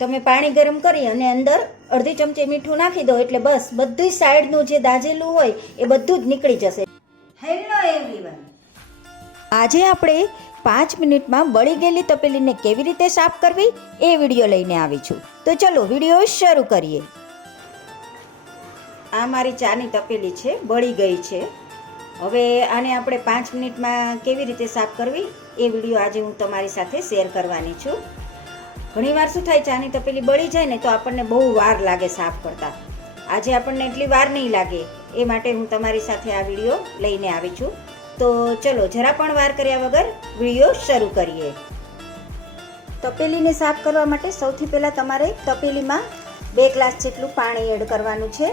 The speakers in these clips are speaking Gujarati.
તમે પાણી ગરમ કરી અને અંદર અડધી ચમચી મીઠું નાખી દો એટલે બસ બધી સાઈડનું જે દાજેલું હોય એ બધું જ નીકળી જશે. હેલો એવરીવન આજે આપણે પાંચ મિનિટમાં બળી ગયેલી તપેલીને કેવી રીતે સાફ કરવી એ વીડિયો લઈને આવી છું. તો ચલો વીડિયો શરૂ કરીએ. આ મારી ચાની તપેલી છે બળી ગઈ છે. હવે આને આપણે પાંચ મિનિટમાં કેવી રીતે સાફ કરવી એ વીડિયો આજે હું તમારી સાથે શેર કરવાની છું. ઘણીવાર શું થાય, ચાની તપેલી બળી જાય ને તો આપણને બહુ વાર લાગે સાફ કરતા. આજે આપણને એટલી વાર નહીં લાગે, એ માટે હું તમારી સાથે આ વીડિયો લઈને આવી છું. તો ચલો, જરા પણ વાર કર્યા વગર વીડિયો શરૂ કરીએ. તપેલીને સાફ કરવા માટે સૌથી પહેલાં તમારે તપેલીમાં બે ગ્લાસ જેટલું પાણી એડ કરવાનું છે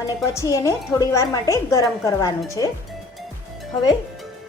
અને પછી એને થોડી વાર માટે ગરમ કરવાનું છે. હવે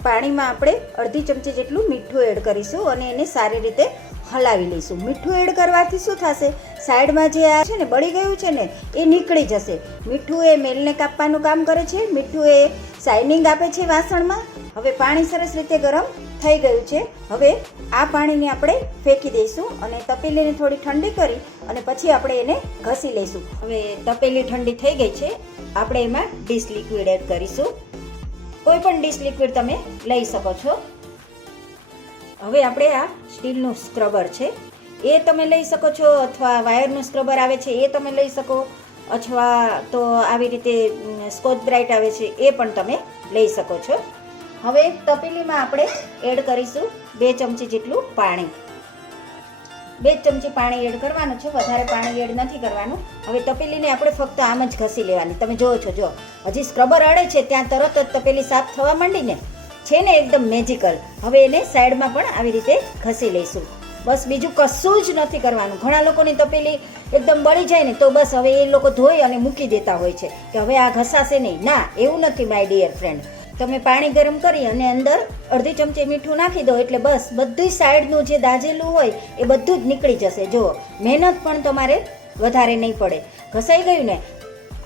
પાણીમાં આપણે અડધી ચમચી જેટલું મીઠું એડ કરીશું અને એને સારી રીતે હલાવી લઈશું. મીઠું એડ કરવાથી શું થશે? સાઈડમાં જે આ છે ને, બળી ગયું છે ને, એ નીકળી જશે. મીઠું એ મેલને કાપવાનું કામ કરે છે. મીઠું એ શાઇનિંગ આપે છે વાસણમાં. હવે પાણી સરસ રીતે ગરમ થઈ ગયું છે. હવે આ પાણીને આપણે ફેંકી દઈશું અને તપેલીને થોડી ઠંડી કરી અને પછી આપણે એને ઘસી લઈશું. હવે તપેલી ઠંડી થઈ ગઈ છે. આપણે એમાં ડીશ લિક્વિડ એડ કરીશું. કોઈ પણ ડીશ લિક્વિડ તમે લઈ શકો છો. હવે આપણે આ સ્ટીલનું સ્ક્રબર છે. એ તમે લઈ શકો છો અથવા વાયરનું સ્ક્રબર આવે છે એ તમે લઈ શકો, અથવા તો આવી રીતે સ્કોચ બ્રાઇટ આવે છે એ પણ તમે લઈ શકો છો. હવે તપેલીમાં આપણે એડ કરીશું બે ચમચી જેટલું પાણી. બે ચમચી પાણી એડ કરવાનું છે, વધારે પાણી એડ નથી કરવાનું. હવે તપેલીને આપણે ફક્ત આમ જ ઘસી લેવાની. તમે જુઓ છો, જો. હજી સ્ક્રબર અડે છે, ત્યાં તરત જ તપેલી સાફ થવા માંડીને છે ને એકદમ મેજિકલ હવે એને સાઈડમાં પણ આવી રીતે ઘસી લઈશું. બસ બીજું કશું જ નથી કરવાનું. ઘણા લોકોની તપેલી એકદમ બળી જાય ને તો બસ હવે એ લોકો ધોઈ અને મૂકી દેતા હોય છે કે હવે આ ઘસાશે નહીં. ના, એવું નથી માય ડિયર ફ્રેન્ડ તમે પાણી ગરમ કરી અને અંદર અડધી ચમચી મીઠું નાખી દો એટલે બસ બધી સાઈડનું જે દાજેલું હોય એ બધું જ નીકળી જશે. જુઓ, મહેનત પણ તમારે વધારે નહીં પડે. ઘસાઈ ગયું ને?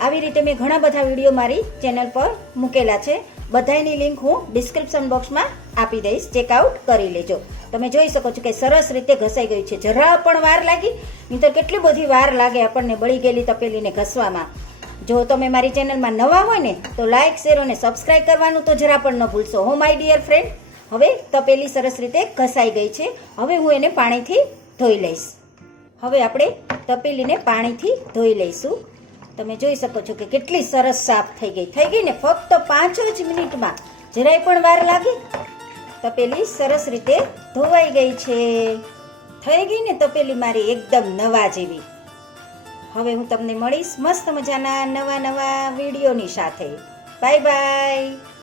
આવી રીતે મેં ઘણા બધા વીડિયો મારી ચેનલ પર મૂકેલા છે. બધાની લિંક હું ડિસ્ક્રિપ્શન બોક્સમાં આપી દઈશ. ચેકઆઉટ કરી લેજો. તમે જોઈ શકો છો કે સરસ રીતે ઘસાઈ ગયું છે. જરા પણ વાર લાગી. નહીંતર કેટલી બધી વાર લાગે આપણને બળી ગયેલી તપેલીને ઘસવામાં. જો તમે મારી ચેનલમાં નવા હોય ને, તો લાઇક શેર અને સબસ્ક્રાઇબ કરવાનું તો જરા પણ ન ભૂલશો. હો માય ડિયર ફ્રેન્ડ હવે તપેલી સરસ રીતે ઘસાઈ ગઈ છે. હવે હું એને પાણીથી ધોઈ લઈશ. હવે આપણે તપેલીને પાણીથી ધોઈ લઈશું. તમે જોઈ શકો છો કે કેટલી સરસ સાફ થઈ ગઈ. થઈ ગઈ ને ફક્ત પાંચ જ મિનિટમાં. જરાય પણ વાર લાગી? તપેલી સરસ રીતે ધોવાઈ ગઈ છે. થઈ ગઈ ને તપેલી મારી એકદમ નવા જેવી. હવે હું તમને મળીશ મસ્ત મજાના નવા નવા વિડીયોની સાથે. Bye bye.